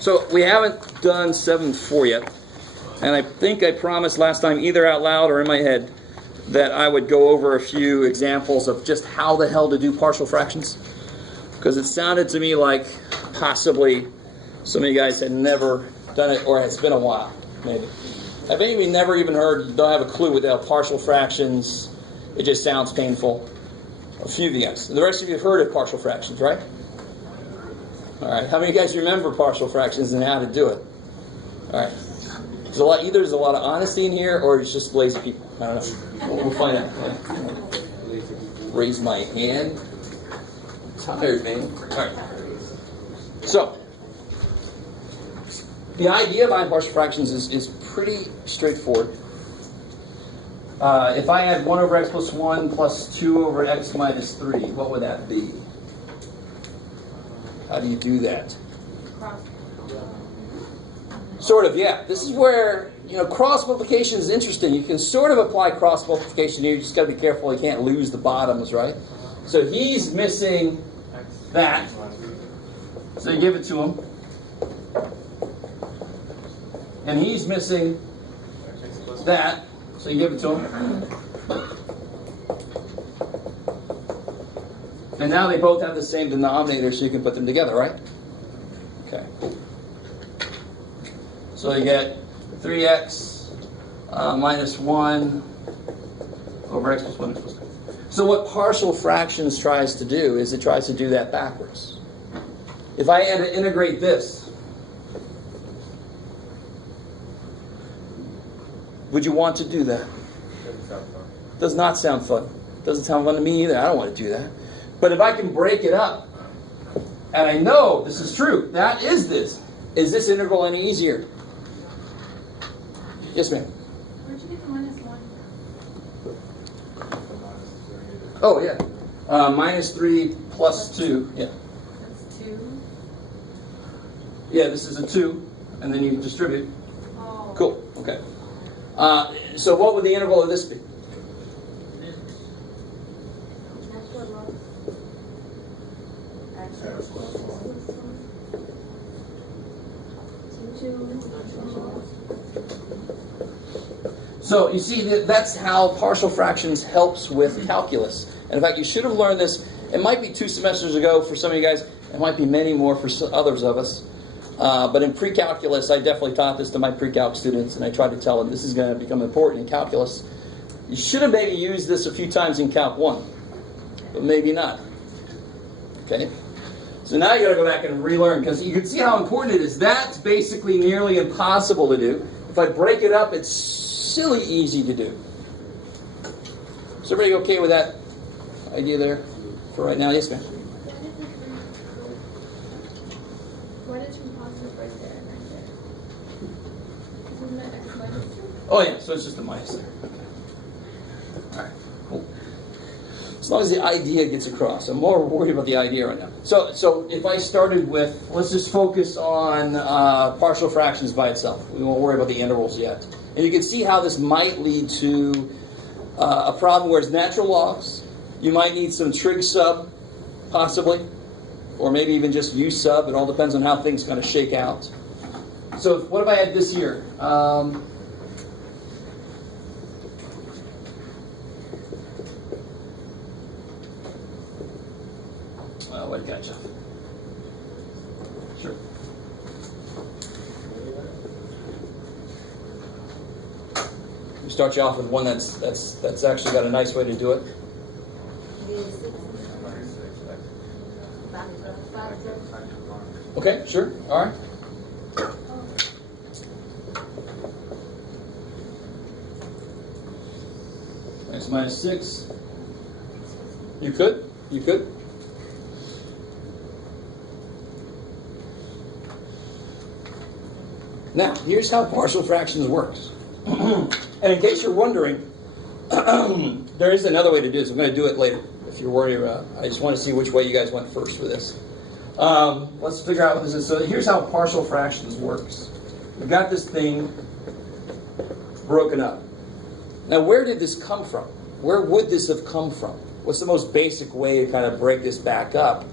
So we haven't done 7-4 yet, and I think I promised last time, either out loud or in my head, that I would go over a few examples of just how the hell to do partial fractions. Because it sounded to me like possibly some of you guys had never done it, or it's been a while, maybe. Have any of you never even heard, don't have a clue what the hell partial fractions, it just sounds painful? A few of you guys. The rest of you have heard of partial fractions, right? All right. How many of you guys remember partial fractions and how to do it? All right. Either there's a lot of honesty in here, or it's just lazy people. I don't know. We'll find out. Raise my hand. I'm tired, man. All right. So, the idea behind partial fractions is pretty straightforward. If I had 1 over x plus 1 plus 2 over x minus 3, what would that be? How do you do that? Sort of, yeah. This is where, cross multiplication is interesting. You can sort of apply cross multiplication here. You just got to be careful. You can't lose the bottoms, right? So he's missing that. So you give it to him. And he's missing that. So you give it to him. And now they both have the same denominator, so you can put them together, right? Okay. So you get 3x minus 1 over x plus 1 plus 2. So what partial fractions tries to do is it tries to do that backwards. If I had to integrate this, would you want to do that? Does not sound fun. Doesn't sound fun to me either. I don't want to do that. But if I can break it up, and I know this is true, that is this. Is this integral any easier? Yes, ma'am. Where'd you get the minus 1? Oh, yeah. Minus 3 plus 2. Yeah. That's 2. Yeah, this is a 2, and then you distribute. Oh. Cool. Okay. So what would the integral of this be? So you see, that's how partial fractions helps with calculus. And in fact, you should have learned this. It might be 2 semesters ago for some of you guys. It might be many more for others of us. But in pre-calculus, I definitely taught this to my pre-calc students, and I tried to tell them this is going to become important in calculus. You should have maybe used this a few times in Calc 1, but maybe not. Okay? So now you got to go back and relearn, because you can see how important it is. That's basically nearly impossible to do. If I break it up, it's silly easy to do. Is everybody okay with that idea there for right now? Yes, ma'am. Why did you positive right there and right there? Isn't that x minus 2? Oh yeah, so it's just a minus there. Okay. All right, cool. As long as the idea gets across. I'm more worried about the idea right now. So if I started with, let's just focus on partial fractions by itself. We won't worry about the integrals yet. And you can see how this might lead to a problem where it's natural logs. You might need some trig sub, possibly. Or maybe even just u sub. It all depends on how things kind of shake out. So what if I had this here? What gotcha? Sure. We start you off with one that's actually got a nice way to do it. Okay, sure. All right. X minus 6. You could. You could. Now, here's how partial fractions works. And in case you're wondering, there is another way to do this. I'm going to do it later. If you're worried about it. I just want to see which way you guys went first with this. Let's figure out what this is. So here's how partial fractions works. We've got this thing broken up. Now, where did this come from? Where would this have come from? What's the most basic way to kind of break this back up?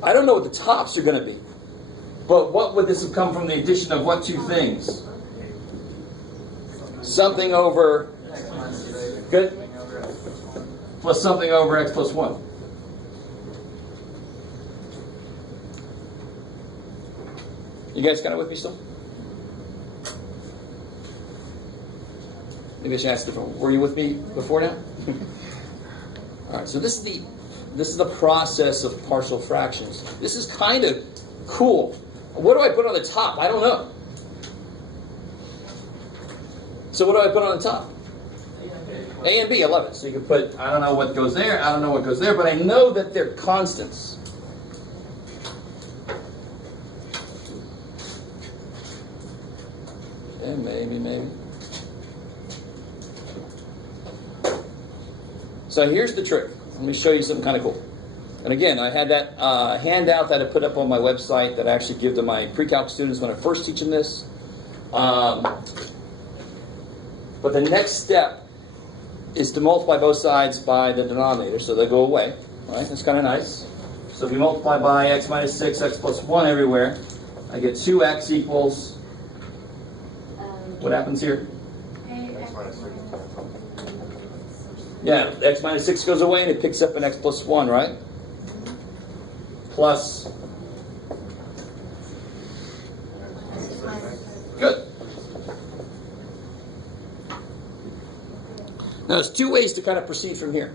I don't know what the tops are going to be. But what would this have come from the addition of what two things? Something over, good, plus something over x plus 1. You guys kind of with me still? Maybe I should ask different. Were you with me before now? All right. So this is the process of partial fractions. This is kind of cool. What do I put on the top? I don't know. So what do I put on the top? A and B. I love it. So you can put. I don't know what goes there. I don't know what goes there, but I know that they're constants. And maybe. So here's the trick. Let me show you something kind of cool. And again, I had that handout that I put up on my website that I actually give to my pre-calc students when I first teach them this. But the next step is to multiply both sides by the denominator, so they go away. Right? That's kind of nice. So if you multiply by x minus 6, x plus 1 everywhere, I get 2x equals... What happens here? Yeah, x minus 6 goes away and it picks up an x plus 1, right? Plus. Good. Now there's two ways to kind of proceed from here.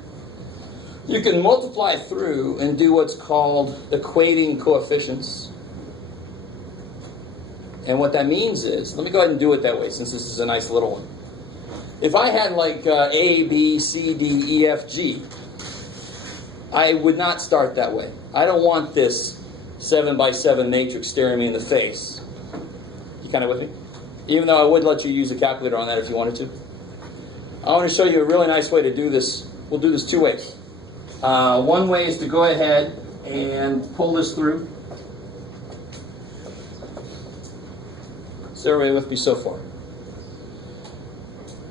You can multiply through and do what's called equating coefficients. And what that means is, let me go ahead and do it that way since this is a nice little one. If I had like A, B, C, D, E, F, G, I would not start that way. I don't want this 7 by 7 matrix staring me in the face. You kind of with me? Even though I would let you use a calculator on that if you wanted to. I want to show you a really nice way to do this. We'll do this two ways. One way is to go ahead and pull this through. Is everybody with me so far?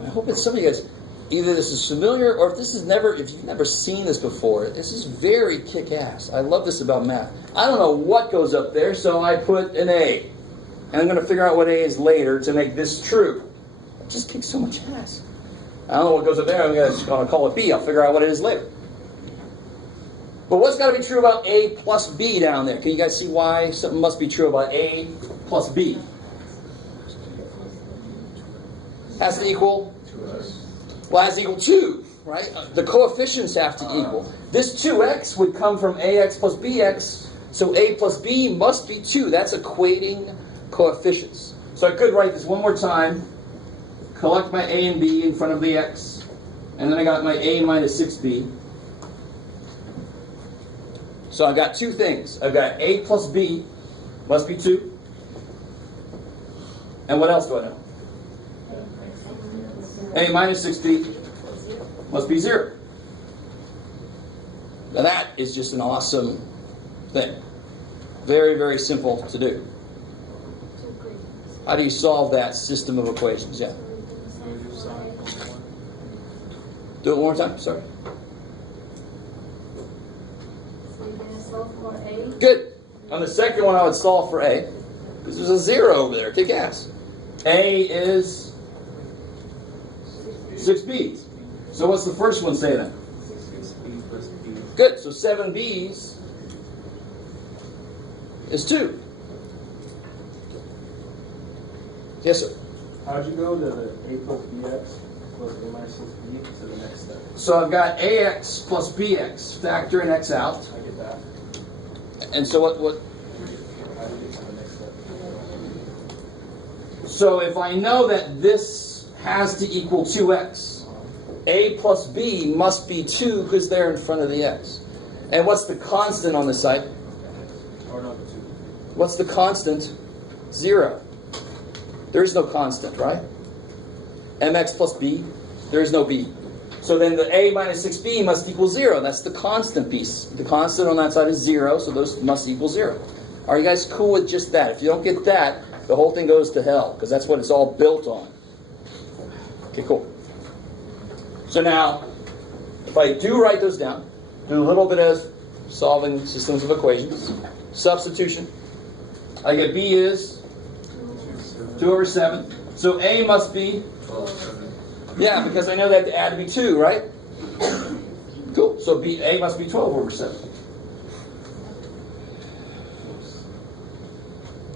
I hope that some of you guys, either this is familiar or if you've never seen this before, this is very kick-ass. I love this about math. I don't know what goes up there, so I put an A. And I'm going to figure out what A is later to make this true. It just kicks so much ass. I don't know what goes up there. I'm just going to call it B. I'll figure out what it is later. But what's got to be true about A plus B down there? Can you guys see why something must be true about A plus B? Has to equal? Well, it has to equal 2, right? The coefficients have to equal. This 2x would come from ax plus bx, so a plus b must be 2. That's equating coefficients. So I could write this one more time, collect my a and b in front of the x, and then I got my a minus 6b. So I've got two things. I've got a plus b must be 2. And what else do I know? A minus 6b must be 0. Now that is just an awesome thing. Very, very simple to do. How do you solve that system of equations? Yeah. Do it one more time. Sorry. Good. On the second one, I would solve for a. Because there's a 0 over there. Kick ass. A is 6b. So what's the first one say then? 6b plus b. Good. So 7b's is 2. Yes, sir. How'd you go to the a plus bx plus a minus 6b to the next step? So I've got ax plus bx. Factor in x out. I get that. And so what? How do you get to the next step? So if I know that this has to equal 2x, a plus b must be 2 because they're in front of the x. And what's the constant on the side? Or not the 2. What's the constant? 0. There is no constant, right? mx plus b, there is no b. So then the a minus 6b must equal 0. That's the constant piece. The constant on that side is 0, so those must equal 0. Are you guys cool with just that? If you don't get that, the whole thing goes to hell, because that's what it's all built on. Okay, cool. So now, if I do write those down, do a little bit of solving systems of equations, substitution. I get B is 2 over 7. So A must be, yeah, because I know that to add to be 2, right? Cool. So A must be 12 over 7.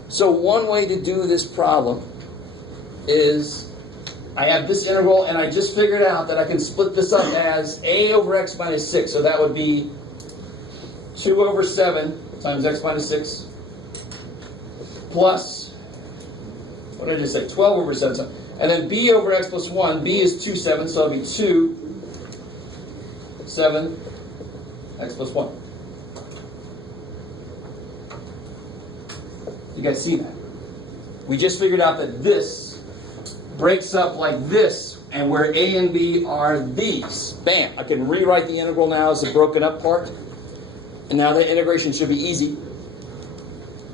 So one way to do this problem is I have this integral, and I just figured out that I can split this up as a over x minus 6. So that would be 2 over 7 times x minus 6 plus, what did I just say, 12 over 7. And then b over x plus 1, b is 2, 7, so it'll be 2, 7, x plus 1. You guys see that? We just figured out that this breaks up like this, and where a and b are these. Bam! I can rewrite the integral now as the broken up part. And now the integration should be easy.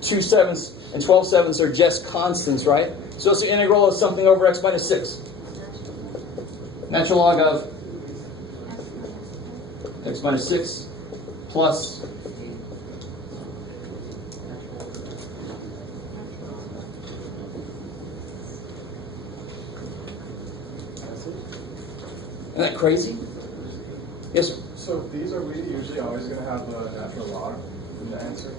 2 7s and 12 7s are just constants, right? So it's the integral of something over x minus 6. Natural log of x minus 6 plus Isn't that crazy? Yes, sir. So these are we usually always going to have a natural log in the answer?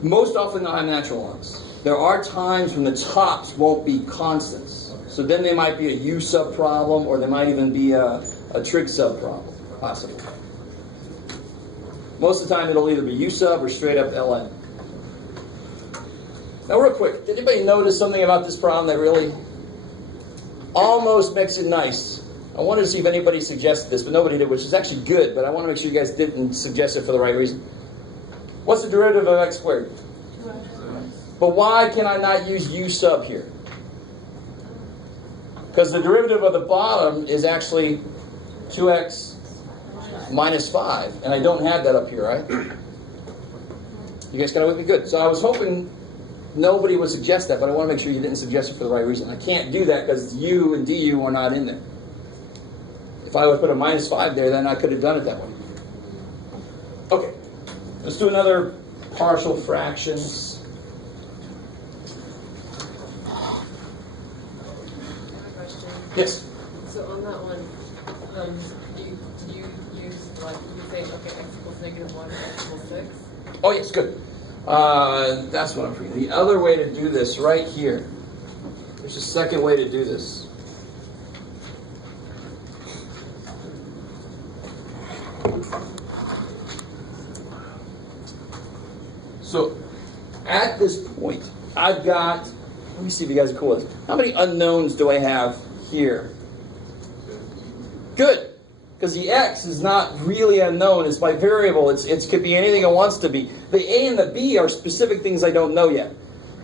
Most often they'll have natural logs. There are times when the tops won't be constants. So then they might be a U sub problem, or they might even be a trig sub problem, possibly. Most of the time it'll either be U sub or straight up ln. Now real quick, did anybody notice something about this problem that really almost makes it nice? I wanted to see if anybody suggested this, but nobody did, which is actually good, but I want to make sure you guys didn't suggest it for the right reason. What's the derivative of x squared? But why can I not use u sub here? Because the derivative of the bottom is actually 2x minus 5, and I don't have that up here, right? You guys kind of with me? Good. So I was hoping nobody would suggest that, but I want to make sure you didn't suggest it for the right reason. I can't do that because u and du are not in there. If I would put a minus 5 there, then I could have done it that way. Okay, let's do another partial fractions. Question. Yes? So on that one, do you use, like, you say, okay, x equals -1, x equals 6? Oh, yes, good. That's what I'm forgetting. The other way to do this right here. There's a second way to do this. So, at this point, I've got, let me see if you guys are cool with this. How many unknowns do I have here? Good. Because the x is not really unknown. It's my variable. It could be anything it wants to be. The a and the b are specific things I don't know yet.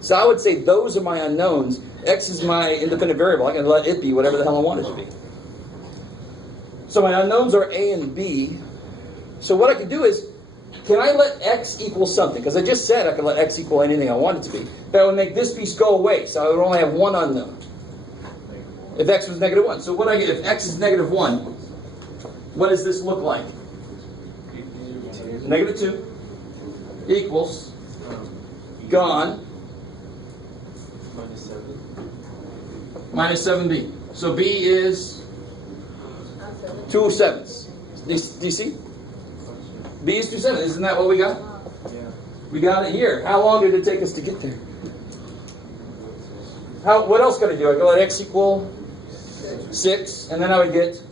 So I would say those are my unknowns. X is my independent variable. I can let it be whatever the hell I want it to be. So my unknowns are a and b. So what I can do is, can I let x equal something? Because I just said I could let x equal anything I want it to be. That would make this piece go away. So I would only have one unknown. If x was -1. So what I get, if x is -1, what does this look like? -2 equals gone minus 7b. So b is 2 7s. Do you see? B is 2 7s. Isn't that what we got? Yeah. We got it here. How long did it take us to get there? What else can I do? I go let x equal 6, and then I would get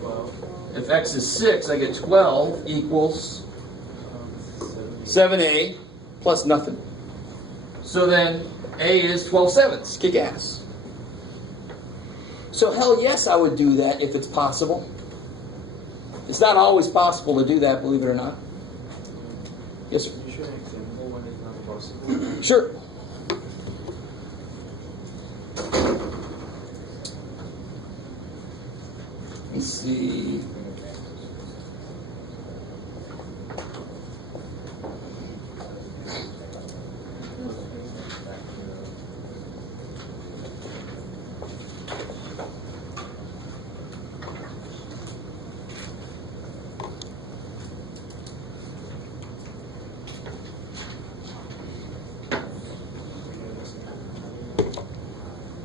12. If x is 6, I get 12 equals 7a plus nothing. So then a is 12 7ths. Kick ass. So hell yes, I would do that if it's possible. It's not always possible to do that, believe it or not. Yes, sir. You show an example when it's not possible. Sure. Let's see.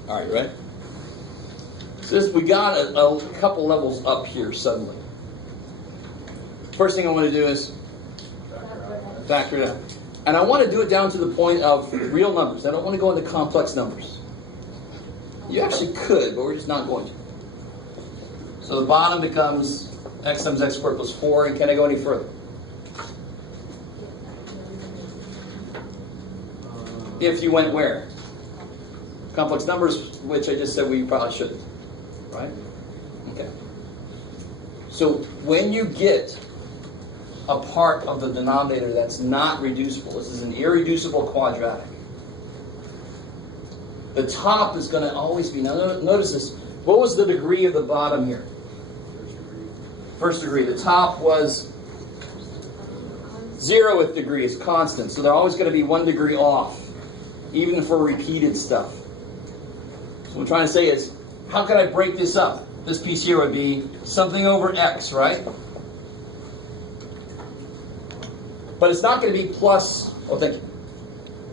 All right, ready? So this, we got a couple levels up here suddenly. First thing I want to do is factor it out. And I want to do it down to the point of real numbers. I don't want to go into complex numbers. You actually could, but we're just not going to. So the bottom becomes x times x squared plus 4, and can I go any further? If you went where? Complex numbers, which I just said we probably shouldn't. Right? Okay. So when you get a part of the denominator that's not reducible, this is an irreducible quadratic, the top is going to always be, now notice this, what was the degree of the bottom here? First degree. The top was 0th degree, is constant, so they're always going to be 1 degree off, even for repeated stuff. So what I'm trying to say is, how can I break this up? This piece here would be something over x, right? But it's not going to be plus, oh thank you.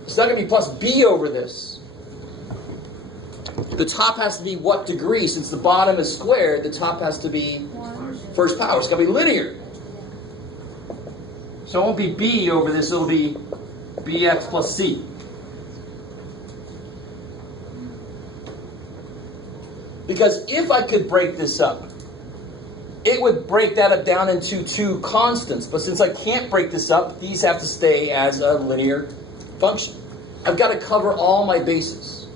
It's not going to be plus b over this. The top has to be what degree? Since the bottom is squared, the top has to be first power. It's got to be linear. So it won't be b over this, it'll be bx plus c. Because if I could break this up, it would break that up down into 2 constants. But since I can't break this up, these have to stay as a linear function. I've got to cover all my bases.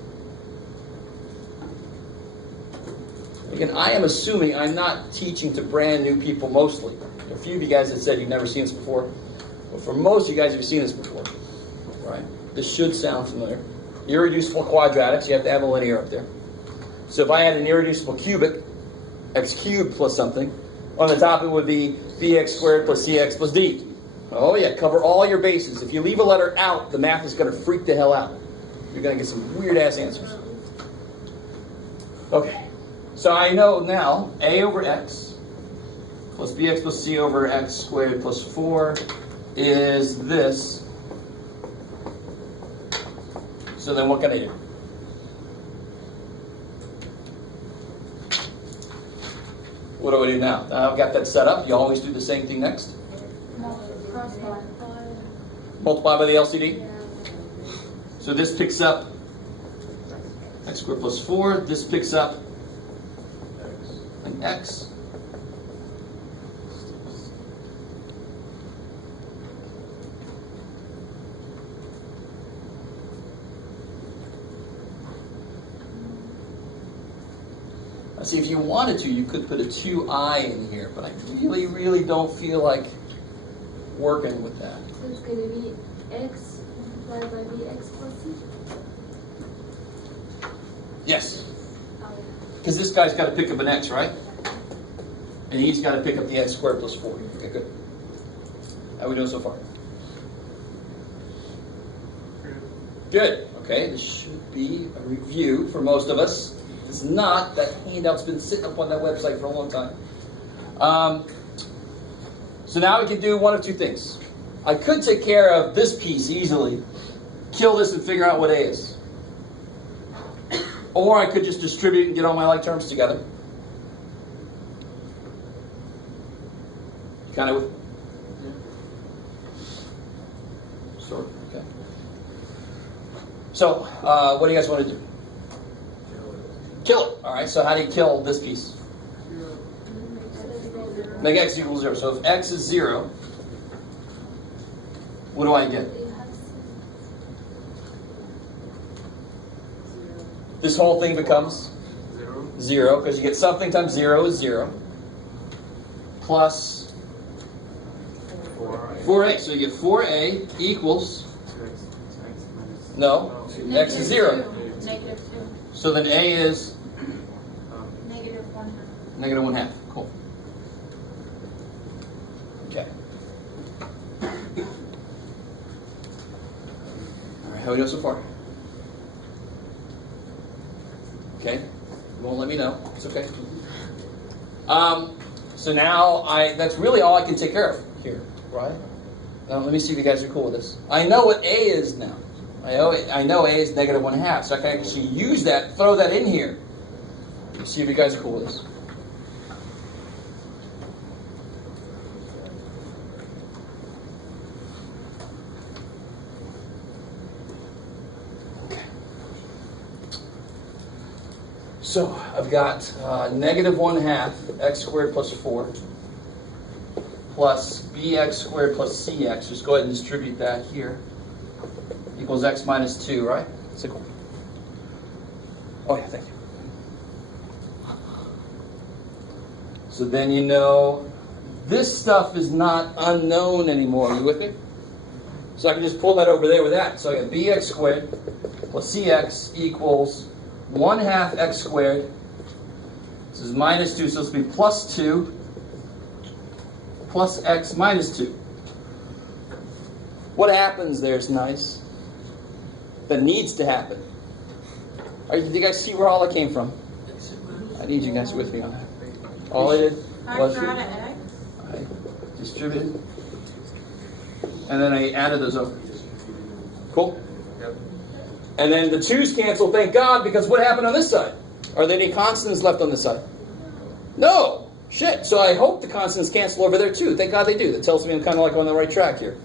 Again, I am assuming I'm not teaching to brand new people mostly. A few of you guys have said you've never seen this before. But for most of you guys, you've seen this before. Right? This should sound familiar. Irreducible quadratics, you have to have a linear up there. So if I had an irreducible cubic, x cubed plus something, on the top it would be bx squared plus cx plus d. Oh yeah, cover all your bases. If you leave a letter out, the math is going to freak the hell out. You're going to get some weird-ass answers. Okay, so I know now a over x plus bx plus c over x squared plus 4 is this. So then what can I do? What do I do now? Now I've got that set up. You always do the same thing next. Multiply by the LCD. So this picks up x squared plus 4. This picks up an x. See, if you wanted to, you could put a 2i in here, but I really, really don't feel like working with that. So it's going to be x multiplied by bx plus c? Yes. Because this guy's got to pick up an x, right? And he's got to pick up the x squared plus 4. Okay, good. How are we doing so far? Good. Okay, this should be a review for most of us. It's not. That handout's been sitting up on that website for a long time. So now we can do one of two things. I could take care of this piece easily, kill this and figure out what a is. Or I could just distribute and get all my like terms together. You kind of with? Sort of, okay. So, what do you guys want to do? Kill it. All right, so how do you kill this piece? Make x equal 0. So if x is 0, what do I get? This whole thing becomes 0, because you get something times 0 is 0, plus 4a. So you get 4a equals, no, x is 0. So then a is? Negative 1/2. Cool. Okay. All right, how are we doing so far? Okay. You won't let me know. It's okay. So now that's really all I can take care of here, right? Now let me see if you guys are cool with this. I know what a is now. I know a is negative 1/2, so I can actually use that, throw that in here. See if you guys are cool with this. So I've got negative 1/2 x squared plus 4 plus bx squared plus cx. Just go ahead and distribute that here. Equals x minus 2, right? That's equal. Oh yeah, thank you. So then you know this stuff is not unknown anymore. Are you with me? So I can just pull that over there with that. So I got bx squared plus cx equals 1/2 x squared. This is minus 2, so it's going to be plus 2 plus x minus 2. What happens there is nice. That needs to happen. Did you guys see where all that came from? I need you guys with me on that. All I did was I distributed, and then I added those over. Cool? Yep. And then the 2's cancel, thank God, because what happened on this side? Are there any constants left on this side? No! Shit. So I hope the constants cancel over there too. Thank God they do. That tells me I'm kind of like on the right track here.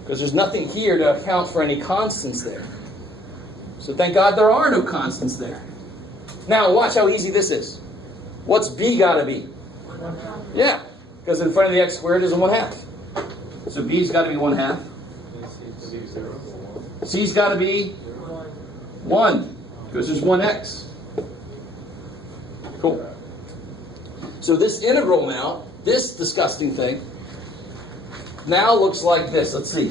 Because there's nothing here to account for any constants there. So thank God there are no constants there. Now watch how easy this is. What's b got to be? Yeah, because in front of the x squared is a 1/2. So b's got to be 1/2. C's got to be 1, because there's 1x. Cool. So this integral now, this disgusting thing, now looks like this. Let's see.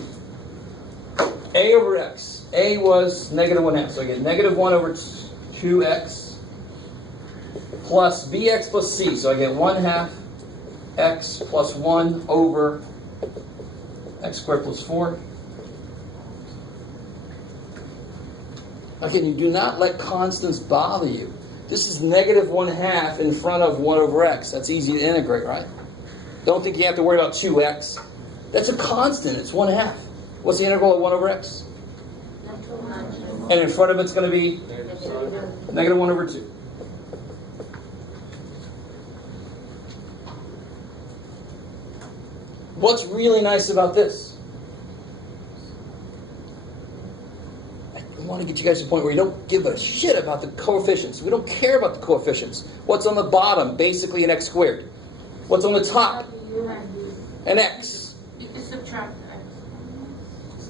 A over x. A was negative 1/2. So I get negative 1 over 2x plus bx plus c. So I get 1/2 x plus 1 over x squared plus 4. Again, you do not let constants bother you. This is negative 1/2 in front of 1 over x. That's easy to integrate, right? Don't think you have to worry about 2x. That's a constant. It's 1/2. What's the integral of 1 over x? And in front of it's going to be negative 1 over 2. What's really nice about this? I want to get you guys to the point where you don't give a shit about the coefficients. We don't care about the coefficients. What's on the bottom? Basically an x squared. What's on the top? An x. You can subtract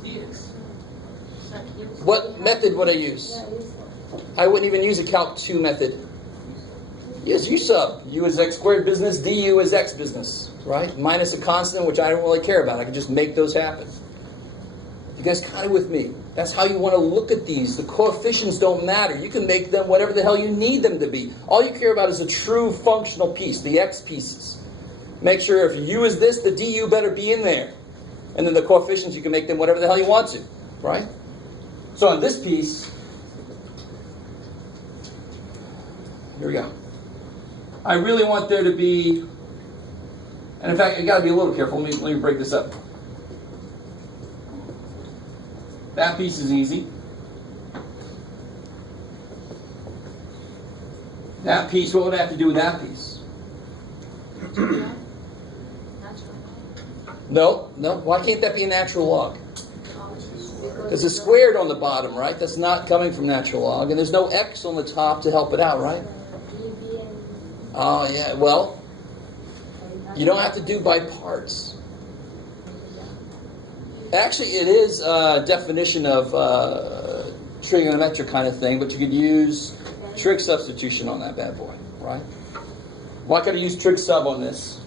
x. What method would I use? I wouldn't even use a calc 2 method. Yes, u sub. U is x squared business, du is x business, right? Minus a constant, which I don't really care about. I can just make those happen. You guys kind of with me? That's how you want to look at these. The coefficients don't matter. You can make them whatever the hell you need them to be. All you care about is a true functional piece, the x pieces. Make sure if u is this, the du better be in there. And then the coefficients, you can make them whatever the hell you want to, right? So on this piece, here we go. I really want there to be, and in fact, you got to be a little careful. Let me break this up. That piece is easy. That piece, what would I have to do with that piece? No. Why can't that be a natural log? There's a squared on the bottom, right? That's not coming from natural log. And there's no x on the top to help it out, right? Oh, yeah. Well, you don't have to do by parts. Actually, it is a definition of trigonometric kind of thing, but you could use trig substitution on that bad boy, right? Why could I use trig sub on this?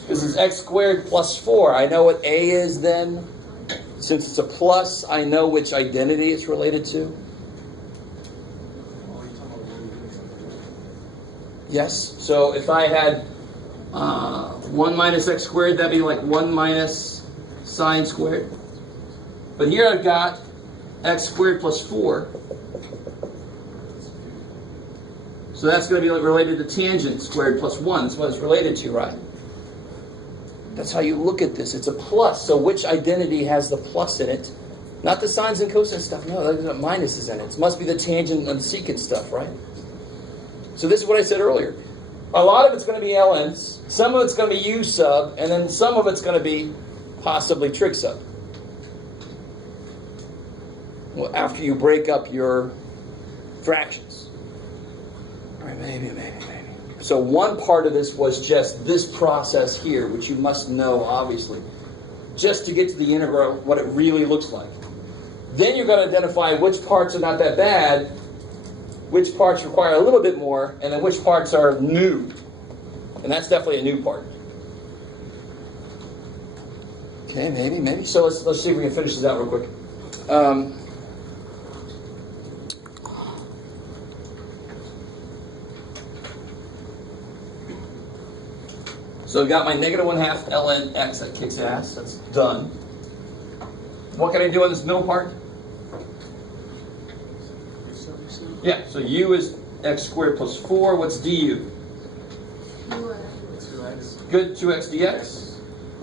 Because it's x squared plus 4. I know what a is then. Since it's a plus, I know which identity it's related to. Yes. So if I had 1 minus x squared, that'd be like 1 minus sine squared. But here I've got x squared plus 4. So that's going to be related to tangent squared plus 1. That's what it's related to, right? That's how you look at this. It's a plus. So which identity has the plus in it? Not the sines and cosine stuff. No, there's no minuses in it. It must be the tangent and secant stuff, right? So this is what I said earlier. A lot of it's going to be ln's. Some of it's going to be u sub. And then some of it's going to be possibly trig sub. Well, after you break up your fractions. All right, maybe. So one part of this was just this process here, which you must know, obviously, just to get to the integral, what it really looks like. Then you're going to identify which parts are not that bad, which parts require a little bit more, and then which parts are new. And that's definitely a new part. Okay, maybe. So let's see if we can finish this out real quick. So I've got my negative 1/2 ln x that kicks ass. That's done. What can I do on this middle part? Yeah, so u is x squared plus 4. What's du? 2x. Good, 2x dx.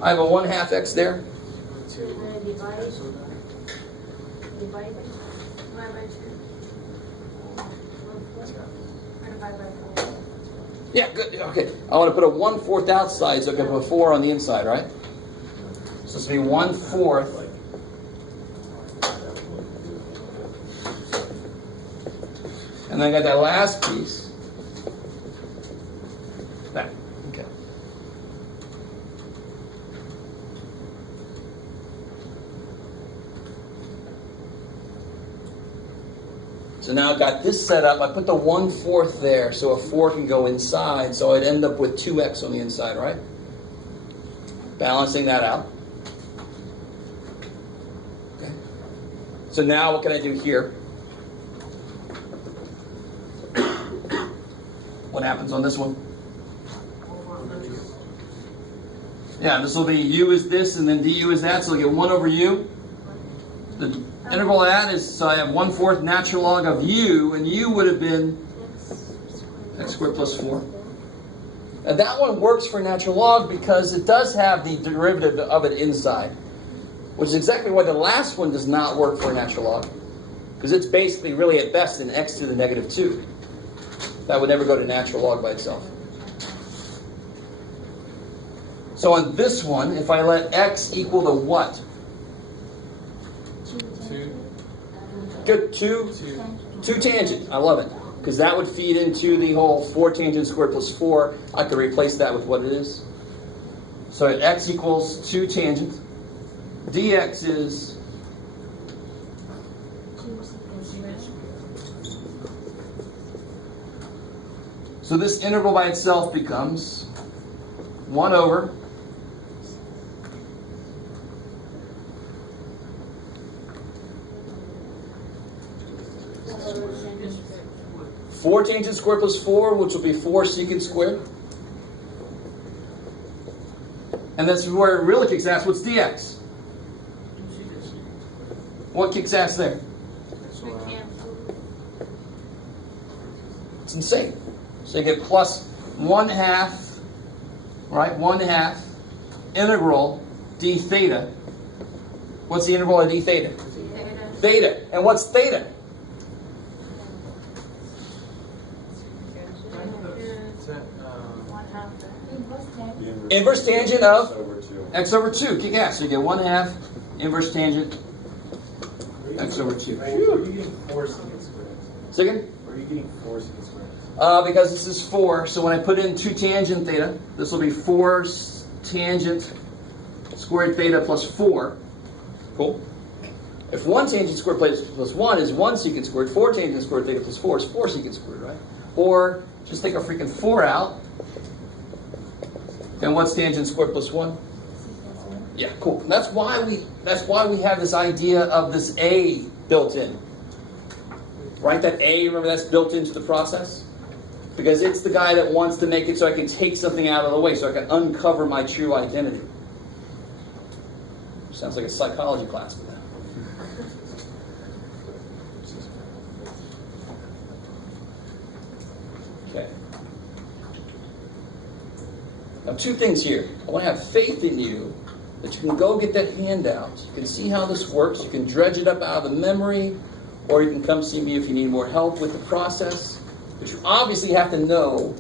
I have a 1/2 x there. Divide by 2. Yeah, good. Okay. I want to put a 1/4 outside, so I can put a 4 on the inside, right? So it's going to be 1/4. And then I got that last piece. That. Okay. So now I've got this set up. I put the 1/4 there so a 4 can go inside. So I'd end up with 2x on the inside, right? Balancing that out. Okay. So now what can I do here? What happens on this one? Yeah, this will be u is this and then du is that. So I get 1 over u. The integral of that is, so I have 1/4 natural log of u, and u would have been x squared plus 4. And that one works for natural log because it does have the derivative of it inside, which is exactly why the last one does not work for natural log, because it's basically really at best an x to the negative 2. That would never go to natural log by itself. So on this one, if I let x equal to what? 2. Good, 2 tangent. I love it. Because that would feed into the whole 4 tangent squared plus 4. I could replace that with what it is. So x equals 2 tangent. dx is so this integral by itself becomes 1 over 4 tangent squared plus 4, which will be 4 secant squared. And that's where it really kicks ass. What's dx? What kicks ass there? It's insane. So you get plus 1/2, right? 1/2 integral d theta. What's the integral of d theta? Theta. And what's theta? Inverse tangent of x over 2. Kick ass. So you get 1/2 inverse tangent x over 2. Where are you getting 4 secant squares? Second? Where are you getting 4 secant squares? Because this is 4. So when I put in 2 tangent theta, this will be 4 tangent squared theta plus 4. Cool. If 1 tangent squared plus 1 is 1 secant squared, 4 tangent squared theta plus 4 is 4 secant squared, right? Or just take our freaking 4 out. And what's tangent squared plus 1? Yeah, cool. That's why we have this idea of this a built in. Right? That a, remember, that's built into the process? Because it's the guy that wants to make it so I can take something out of the way, so I can uncover my true identity. Sounds like a psychology class to that. Okay. Now two things here. I want to have faith in you that you can go get that handout. You can see how this works. You can dredge it up out of the memory, or you can come see me if you need more help with the process. But you obviously have to know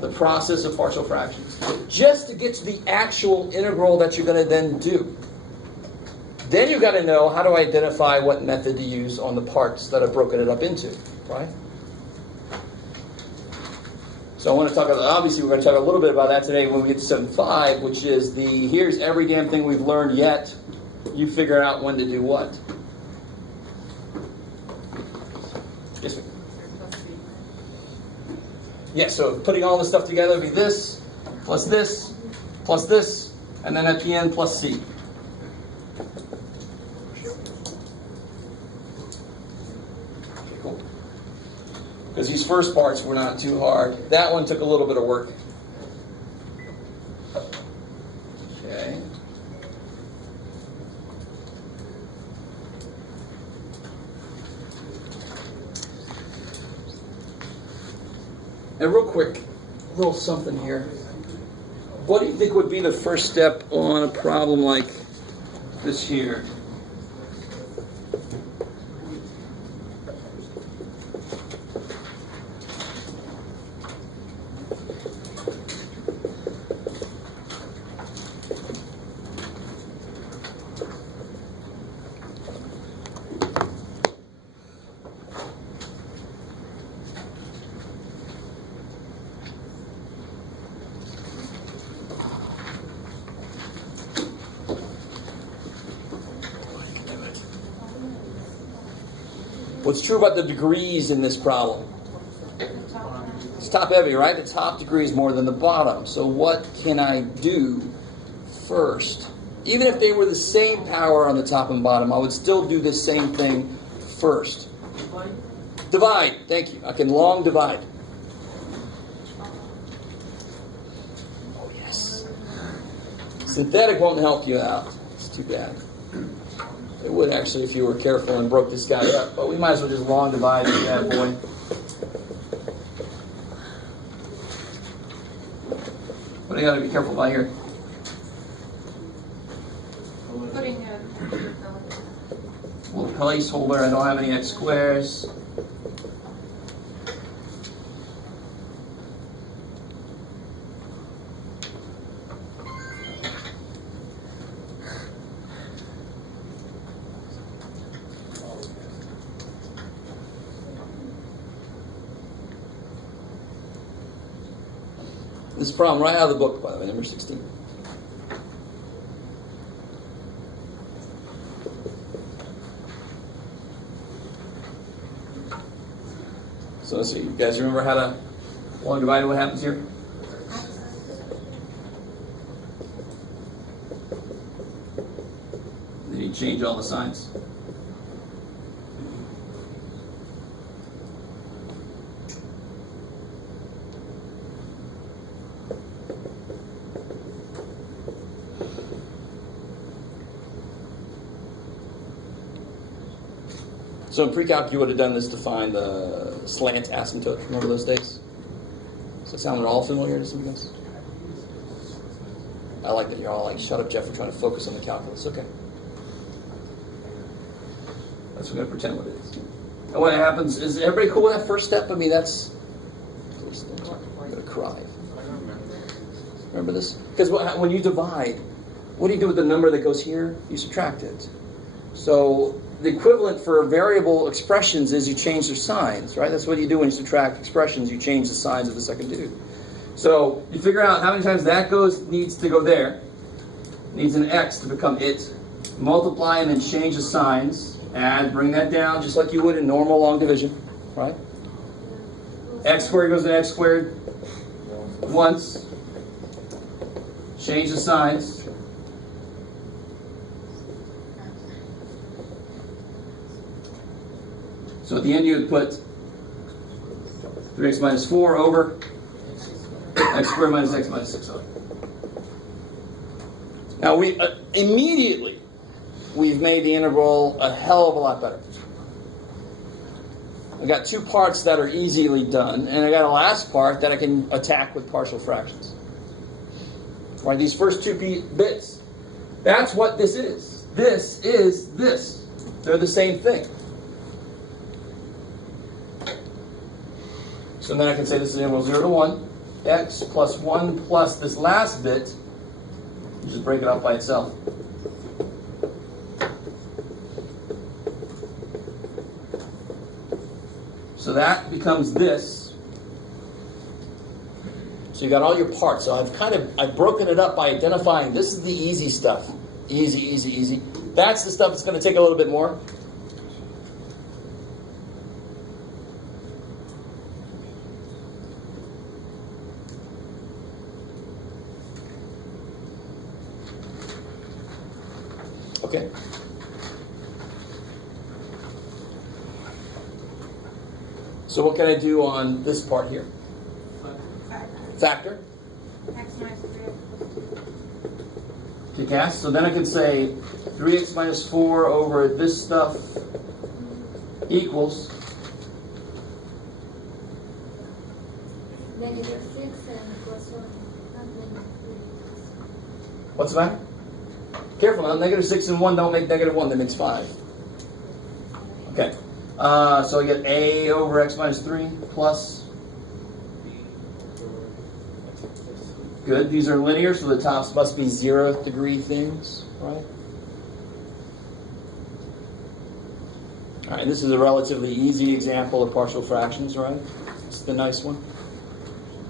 the process of partial fractions just to get to the actual integral that you're going to then do. Then you've got to know how to identify what method to use on the parts that I've broken it up into, right? So I want to talk about, obviously we're going to talk a little bit about that today when we get to 7.5, which is the, here's every damn thing we've learned yet. You figure out when to do what. Yes, ma'am. Yeah, so putting all this stuff together would be this, plus this, and then at the end, plus C. Cool. Because these first parts were not too hard. That one took a little bit of work. Okay. And real quick, a little something here. What do you think would be the first step on a problem like this here? What's true about the degrees in this problem? It's top heavy, right? The top degree is more than the bottom. So what can I do first? Even if they were the same power on the top and bottom, I would still do the same thing first. Divide. Thank you. I can long divide. Oh, yes. Synthetic won't help you out. It's too bad. It would actually if you were careful and broke this guy up, but we might as well just long divide that boy. What do you got to be careful about here? Putting a Little placeholder. I don't have any x squares. This problem right out of the book, by the way, number 16. So let's see, you guys remember how to long divide? What happens here? Then you change all the signs. So in pre-calc, you would have done this to find the slant asymptote. Remember those days? Does that sound at all familiar to some of you guys? I like that you're all like, shut up, Jeff, we're trying to focus on the calculus. Okay. That's what we're going to pretend what it is. And what happens, is everybody cool with that first step? I mean, that's... I'm going to cry. Remember this? Because when you divide, what do you do with the number that goes here? You subtract it. So the equivalent for variable expressions is you change their signs, right? That's what you do when you subtract expressions. You change the signs of the second dude. So you figure out how many times that needs to go there. Needs an x to become it. Multiply and then change the signs. Add, bring that down just like you would in normal long division, right? X squared goes to x squared once. Change the signs. So at the end you would put 3x minus 4 over x squared minus x minus 6 over. Now we immediately we've made the integral a hell of a lot better. I've got two parts that are easily done, and I got a last part that I can attack with partial fractions. right? These first two bits. That's what this is. This is this. They're the same thing. So then I can say this is interval 0 to 1. X plus 1 plus this last bit. You just break it up by itself. So that becomes this. So you got all your parts. So I've broken it up by identifying this is the easy stuff. Easy, easy, easy. That's the stuff that's going to take a little bit more. Okay. So what can I do on this part here? Factor. X minus 3. Kick ass. So then I can say 3x minus 4 over this stuff equals Negative 6 and plus 1. what's the matter? Careful now, negative 6 and 1 don't make negative 1, that makes 5. Okay. So I get a over x minus 3 plus. Good. These are linear, so the tops must be 0th degree things, right? All right, this is a relatively easy example of partial fractions, right? It's the nice one.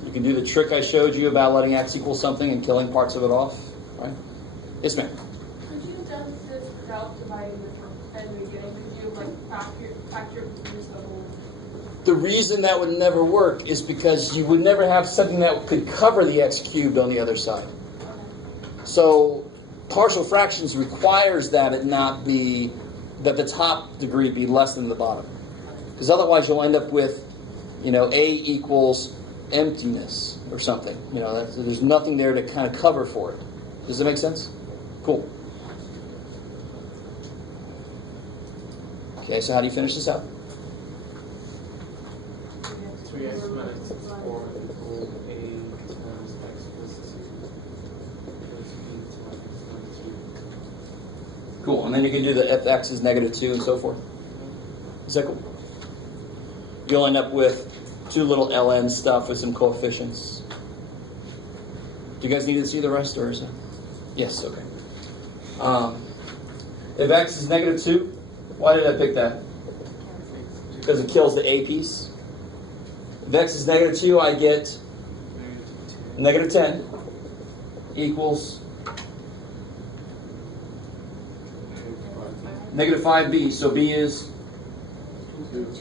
You can do the trick I showed you about letting x equal something and killing parts of it off, right? Yes, ma'am. Could you have done this without dividing the at the beginning? Could you like factor reduce the whole? The reason that would never work is because you would never have something that could cover the x cubed on the other side. So partial fractions requires that it not be, that the top degree be less than the bottom. Because otherwise you'll end up with, a equals emptiness or something. There's nothing there to kind of cover for it. Does that make sense? Cool. Okay, so how do you finish this out? 3x minus 4 equals a times x plus 2 plus b times 2. Cool, and then you can do the if x is negative 2 and so forth. Is that cool? You'll end up with two little ln stuff with some coefficients. Do you guys need to see the rest, or is it? Yes, okay. If x is negative 2, why did I pick that? Because it kills the a piece. If x is negative 2, I get negative 10 equals negative 5b. So b is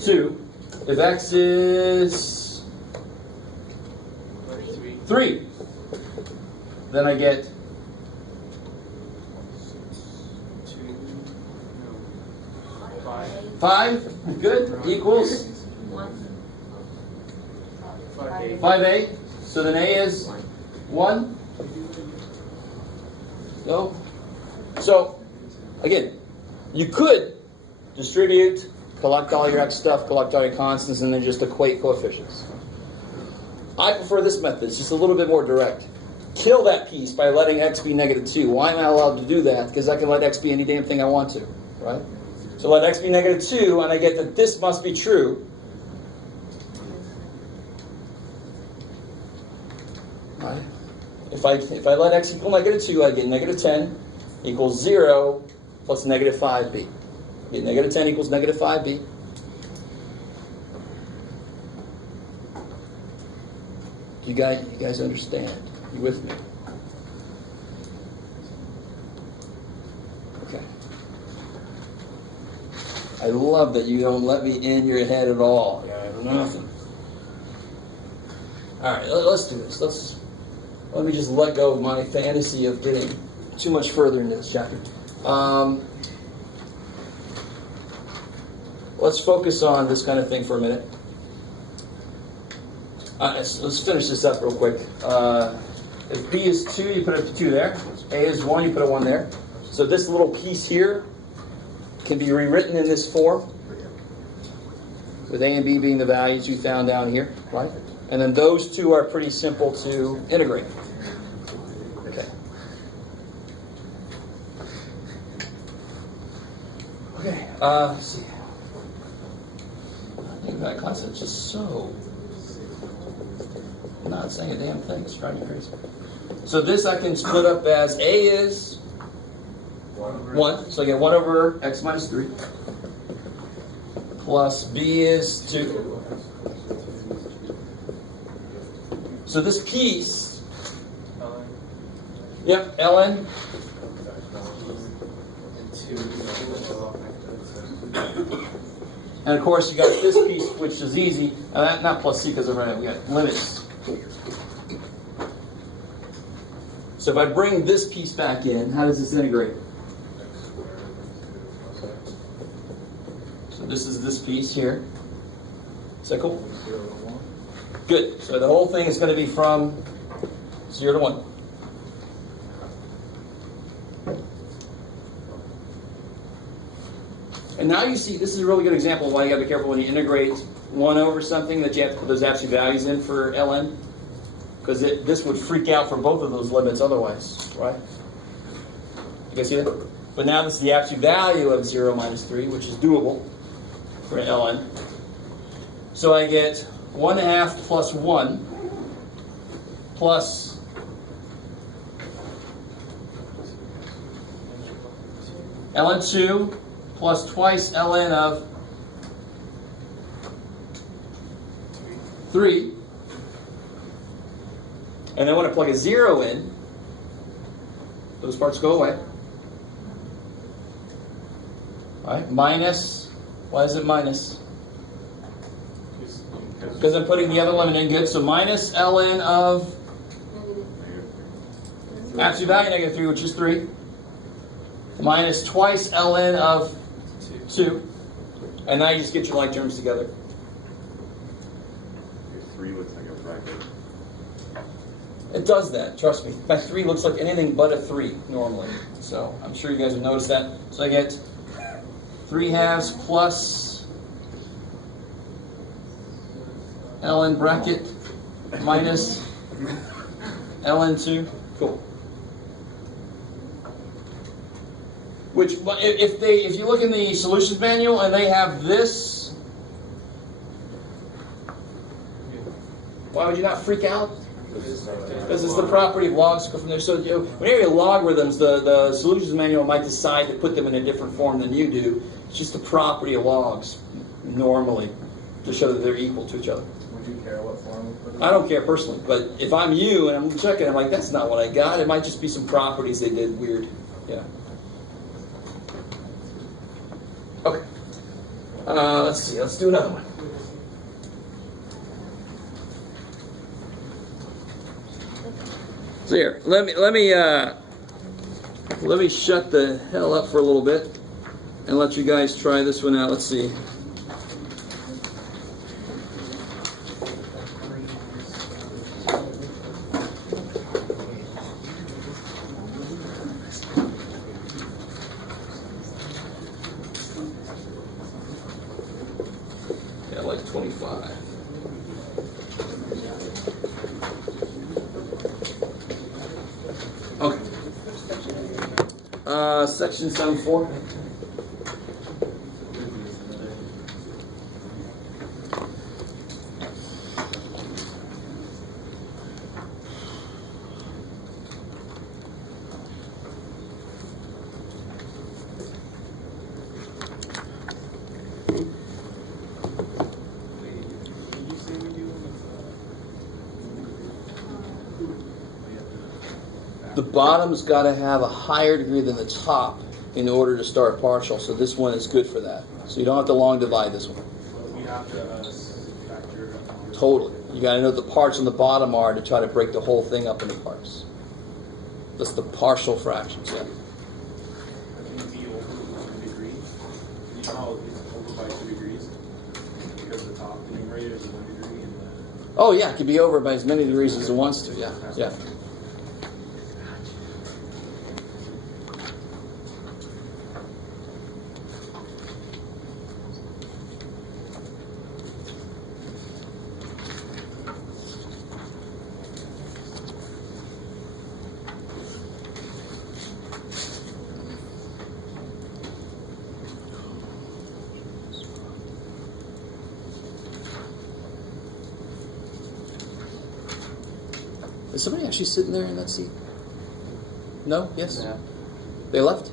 2. If x is 3, then I get 5. Good. Equals 5a. So then a is 1. No. So again, you could distribute, collect all your x stuff, collect all your constants, and then just equate coefficients. I prefer this method. It's just a little bit more direct. Kill that piece by letting x be negative 2. Why am I allowed to do that? Because I can let x be any damn thing I want to, right? So let x be negative 2, and I get that this must be true. Right? If I let x equal negative 2, I get negative 10 equals 0 plus negative 5b. I get negative 10 equals negative 5b. You guys understand? You with me? Okay. I love that you don't let me in your head at all. Nothing. All right, let's do this. Let me just let go of my fantasy of getting too much further into this chapter. Let's focus on this kind of thing for a minute. Let's finish this up real quick. If b is 2, you put a 2 there. A is 1, you put a 1 there. So this little piece here can be rewritten in this form, with a and b being the values you found down here, right? And then those two are pretty simple to integrate. Okay. Okay, let's see. I think that class is just so not saying a damn thing. It's driving me crazy. So this I can split up as A is 1. So I get 1 over x minus 3. Plus B is 2. So this piece, yep, ln. And of course you got this piece, which is easy. Not plus C because we got limits. So if I bring this piece back in, how does this integrate? So this is this piece here. Is that cool? Good. So the whole thing is going to be from 0 to 1. And now you see, this is a really good example of why you got to be careful when you integrate 1 over something that you have to put those absolute values in for ln. Because this would freak out for both of those limits otherwise, right? You guys see that? But now this is the absolute value of 0 minus 3, which is doable for ln. So I get 1/2 plus 1 plus ln 2 plus twice ln of 3. And then when I plug a 0 in, those parts go away. All right, minus, why is it minus? Because I'm putting the other limit in, good. So minus ln of absolute value negative 3, which is 3. Minus twice ln of 2. And now you just get your like terms together. Your 3 looks like a bracket. It does that, trust me. My 3 looks like anything but a 3 normally. So I'm sure you guys have noticed that. So I get 3/2 plus ln bracket minus ln 2. Cool. Which, if you look in the solutions manual and they have this, why would you not freak out? Because it's the property of logs go from there. So whenever you have logarithms, the solutions manual might decide to put them in a different form than you do. It's just the property of logs normally to show that they're equal to each other. Would you care what form we put it in? I don't care personally, but if I'm you and I'm checking, I'm like, that's not what I got. It might just be some properties they did weird. Yeah. Okay. Let's see. Let's do another one. So here, let me shut the hell up for a little bit and let you guys try this one out. Let's see. Yeah, like 25. Okay. Section 7.4. The bottom's got to have a higher degree than the top in order to start partial. So this one is good for that. So you don't have to long divide this one. We have to factor. Totally. You got to know what the parts on the bottom are to try to break the whole thing up into parts. That's the partial fractions, yeah. Can it be over 1 degree? You know how it's over by 2 degrees? Because the top numerator is 1 degree and the... Oh yeah, it can be over by as many degrees as it wants to, yeah. Yeah. somebody actually sitting there in that seat? No? Yes? No. They left?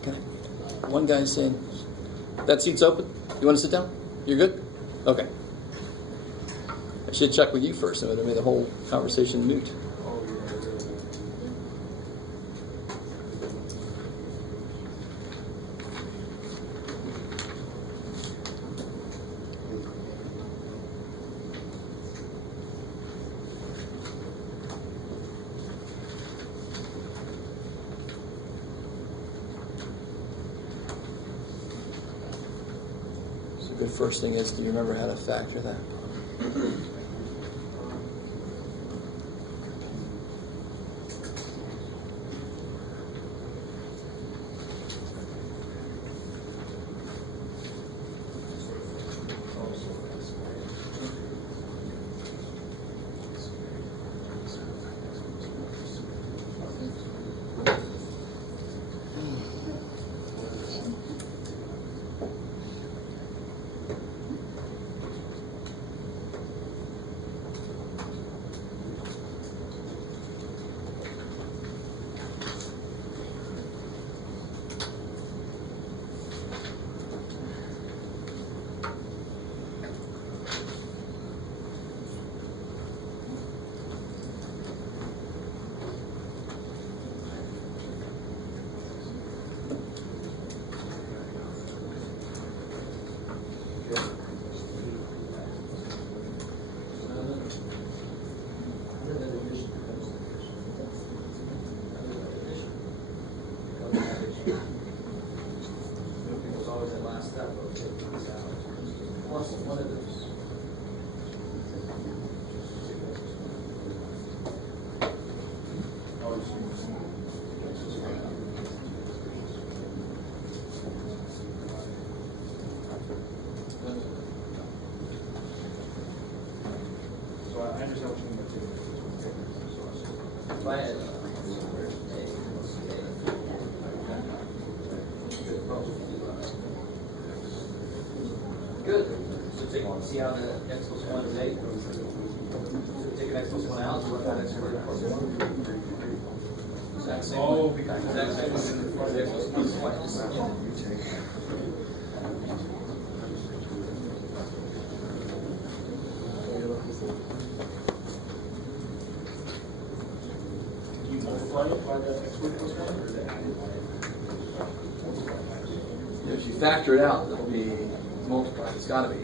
Okay. One guy's saying, that seat's open. You want to sit down? You're good? Okay. I should check with you first. It would have made the whole conversation moot. So the first thing is, do you remember how to factor that? I understand what you mean by two. Good. So see how the x plus 1 is 8? So take an x plus 1 out, so what that x plus 1? Exact same. Oh, Way. because Exact same. Way. X plus 1. you multiply it by the x squared plus 1, or is it added by it? If you factor it out, it'll be multiplied. It's got to be.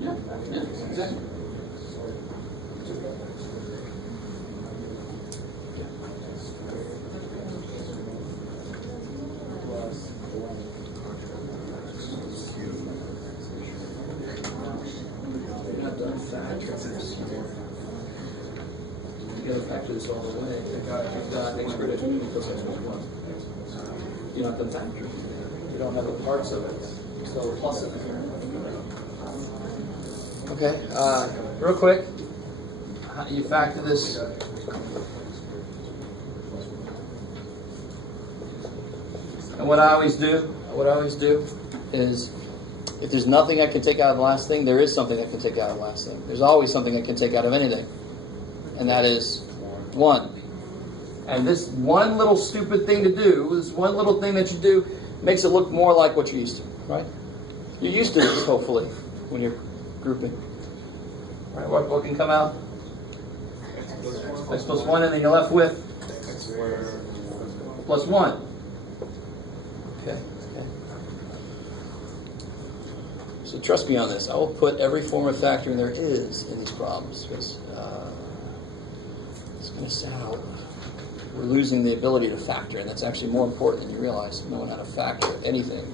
Yeah, exactly. You're not done factoring this. You gotta factor this all the way. You've got x squared at 2 plus x plus 1. You're not done factoring. You don't have the parts of it. So plus it. Okay, real quick, you factor this. And what I always do is, if there's nothing I can take out of the last thing, there is something I can take out of the last thing. There's always something I can take out of anything. And that is 1. And this one little stupid thing to do, this one little thing that you do, makes it look more like what you're used to, right? You're used to this, hopefully, when you're grouping. All right, what can come out? X plus 1, and then you're left with plus 1. Okay. So trust me on this. I will put every form of factoring there is in these problems, because it's going to sound we're losing the ability to factor, and that's actually more important than you realize, knowing how to factor anything.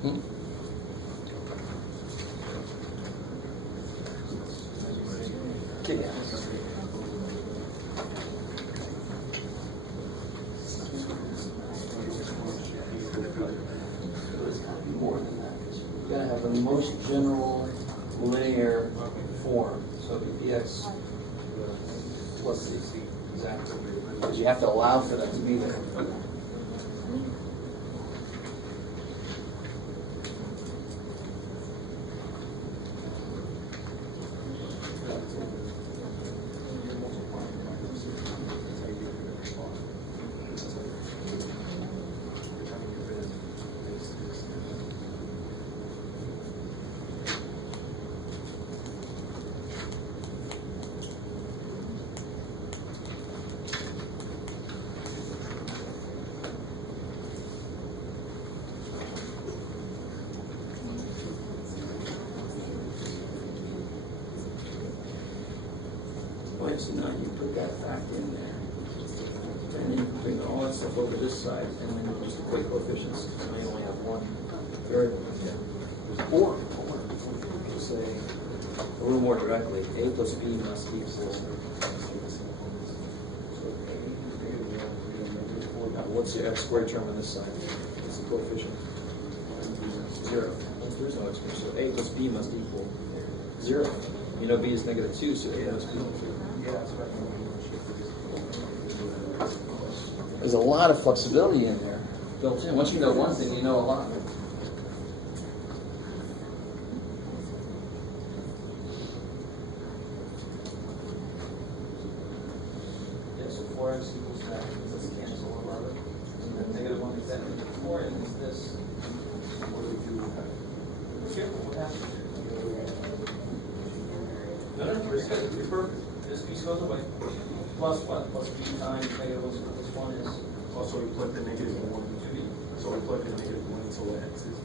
Hmm? Okay. More than that. You're going to have the most general linear form. So it'd be px plus c. Exactly. Because you have to allow for that to be there. So now you put that fact in there. And then you bring all that stuff over this side, and then you just equate coefficients. So now you only have one variable. There's four. We'll say a little more directly, a plus b must equal. What's the x squared term on this side? What's the coefficient? 0. There's no x squared, so a plus b must equal 0. You know b is -2, so a must be equal 0. There's a lot of flexibility in there built in. Once you know one thing, you know a lot. Yeah, so 4x equals that. Let's cancel a lot of it. And then -1 is that. 4 and is this. What do we do with that? Be careful what happens. No, it's good. It's perfect. This piece goes away. Plus what? Plus b times -1 is. Also, we plug the -1. So we plug the -1 into what x is.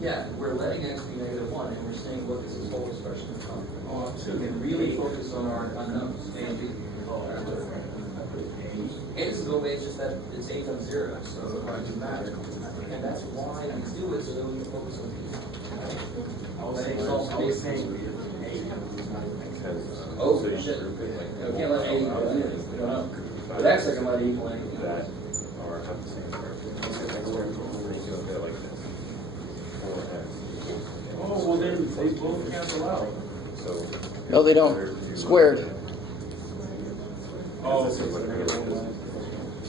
Yeah, we're letting x be -1, and we're saying what is this whole expression from. Oh, so we can really focus on our unknowns, a and b. A doesn't go away, it's just that it's a times 0, so it doesn't matter. And that's why we do it, so we can focus on b. I was saying Oh, shit. I can't let a equal anything. We don't know. But x I can let a equal anything. That or have the same expression. Like this. 4x. oh, well then they both cancel out. So No, they don't. Squared. Oh, this is what it is.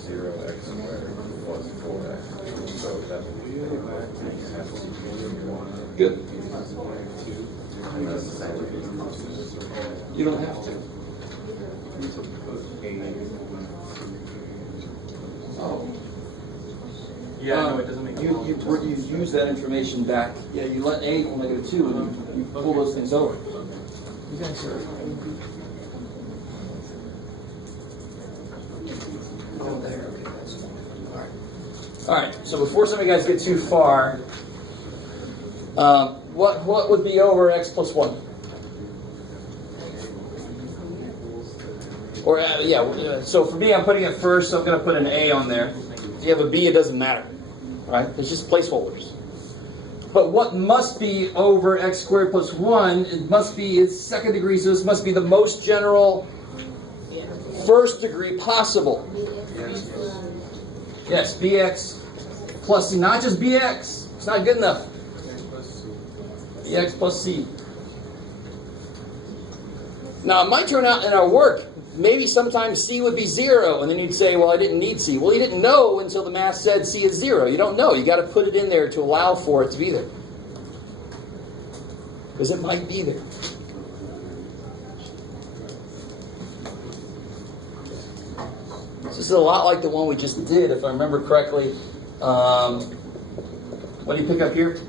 0x squared plus 4x. So that would be Good. and that's the same as You don't have to. Oh. yeah, no, it doesn't make You use that information back. Yeah, you let a equal -2, and you pull those things over. You guys are. Oh, there. Okay, that's fine. All right. All right. So before some of you guys get too far, what would be over x plus 1? Or so for me, I'm putting it first, so I'm going to put an a on there. If you have a b, it doesn't matter, right? It's just placeholders. But what must be over x squared plus 1? It must be its second degree, so this must be the most general first degree possible. Yes, bx plus c, not just bx. It's not good enough. Bx plus c. Now, it might turn out in our work, maybe sometimes c would be 0, and then you'd say, well, I didn't need c. Well, you didn't know until the math said c is 0. You don't know. You got to put it in there to allow for it to be there. Because it might be there. This is a lot like the one we just did, if I remember correctly. What do you pick up here?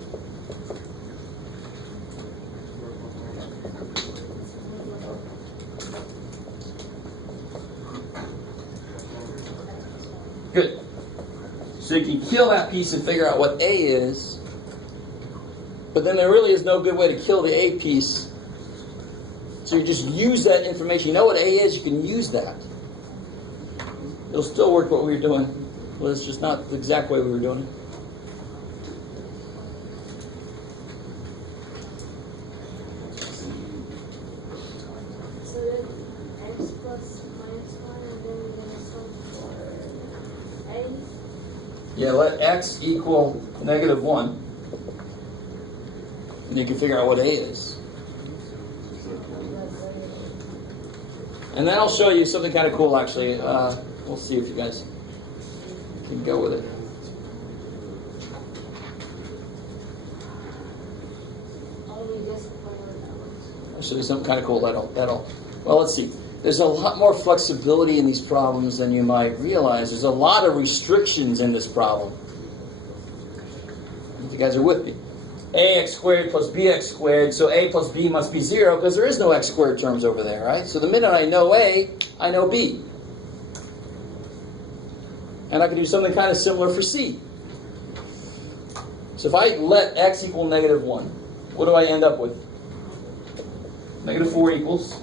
Good. So you can kill that piece and figure out what A is, but then there really is no good way to kill the A piece. So you just use that information. You know what A is, you can use that. It'll still work what we were doing. Well, it's just not the exact way we were doing it. you let x equal -1, and you can figure out what a is. And then I'll show you something kind of cool, actually. We'll see if you guys can go with it. I'll show you something kind of cool that'll. Well, let's see. There's a lot more flexibility in these problems than you might realize. There's a lot of restrictions in this problem. If you guys are with me. ax squared plus bx squared, so a plus b must be 0 because there is no x squared terms over there, right? So the minute I know a, I know b. And I can do something kind of similar for c. So if I let x equal -1, what do I end up with? -4 equals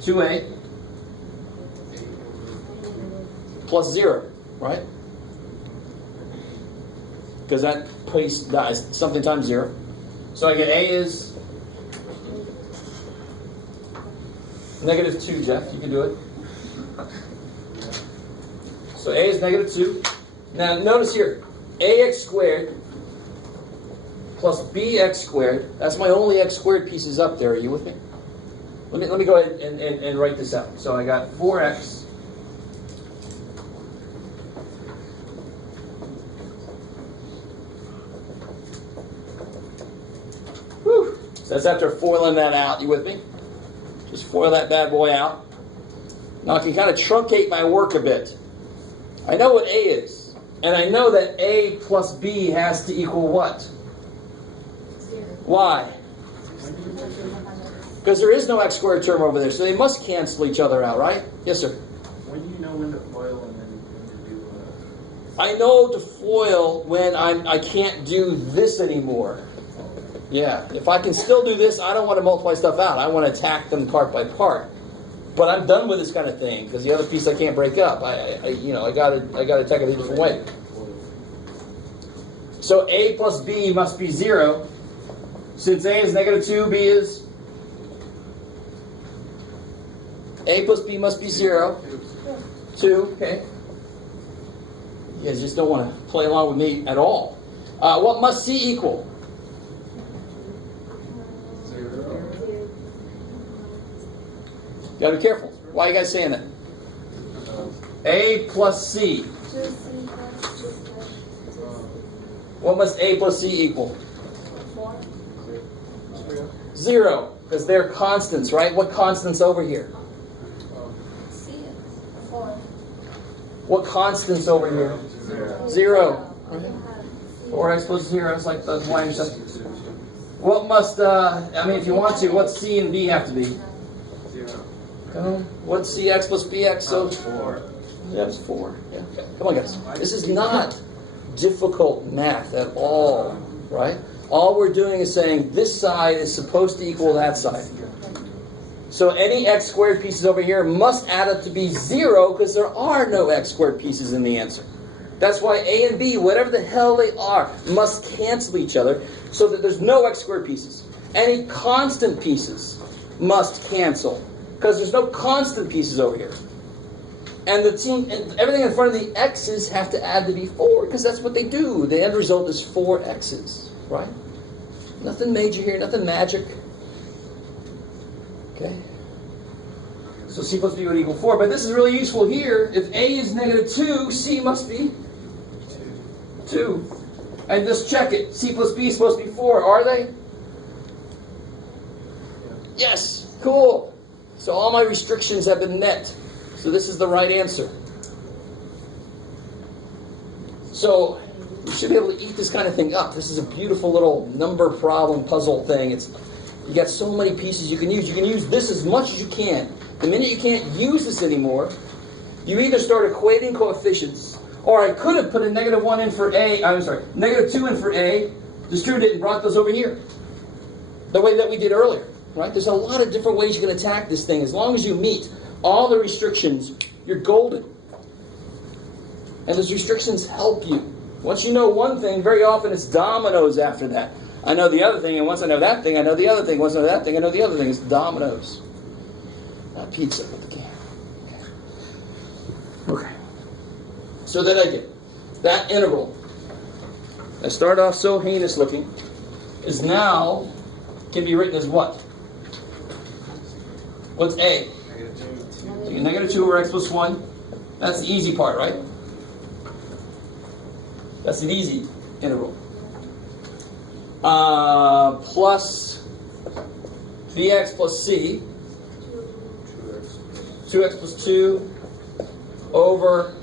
2a plus 0, right? Because that piece dies, something times 0. So I get a is -2, Jeff, you can do it. So a is -2. Now notice here, ax squared plus bx squared, that's my only x squared pieces up there. Are you with me? Let me go ahead and write this out. So I got 4x Whew. So that's after foiling that out. You with me? Just foil that bad boy out. Now I can kind of truncate my work a bit. I know what a is. And I know that a plus b has to equal what? 0. Why? Because there is no x squared term over there, so they must cancel each other out, right? Yes, sir? When do you know when to foil and then when to do I know to foil when I can't do this anymore. Yeah, if I can still do this, I don't want to multiply stuff out. I want to attack them part by part. But I'm done with this kind of thing because the other piece I can't break up. I gotta attack it a different way. So a plus b must be 0. Since a is -2, b is a plus b must be 0. 2. Okay. You guys just don't want to play along with me at all. What must c equal? 0? You gotta be careful. Why are you guys saying that? A plus c. What must a plus c equal? 4. 0. Because they're constants, right? What constants over here? C is 4. What constants over here? 0. 4x plus 0 is like the line stuff. What must, if you want to, what c and b have to be? 0. What's cx plus bx? So 4. that's 4. Yeah. Come on, guys. This is not difficult math at all, right? All we're doing is saying this side is supposed to equal that side. So any x squared pieces over here must add up to be 0 because there are no x squared pieces in the answer. That's why a and b, whatever the hell they are, must cancel each other so that there's no x squared pieces. Any constant pieces must cancel because there's no constant pieces over here. And everything in front of the x's have to add to be 4 because that's what they do. The end result is 4 x's, right? Nothing major here, nothing magic. Okay? So c plus b would equal 4. But this is really useful here. If a is -2, c must be 2. And just check it. C plus b is supposed to be 4, are they? Yes. Cool. So all my restrictions have been met. So this is the right answer. So you should be able to eat this kind of thing up. This is a beautiful little number problem puzzle thing. You got so many pieces you can use. You can use this as much as you can. The minute you can't use this anymore, you either start equating coefficients, or I could have put a -1 in for a, -2 in for a, distributed it and brought those over here. The way that we did earlier, right? There's a lot of different ways you can attack this thing. As long as you meet all the restrictions, you're golden. And those restrictions help you. Once you know one thing, very often it's dominoes after that. I know the other thing, and once I know that thing, I know the other thing. Once I know that thing, I know the other thing. It's dominoes. Not pizza, but the game. Okay. So that I get. that integral that started off so heinous looking is now can be written as what? What's A? Negative 2 over x plus 1. That's the easy part, right? That's an easy integral. Plus bx plus c. 2x plus 2 over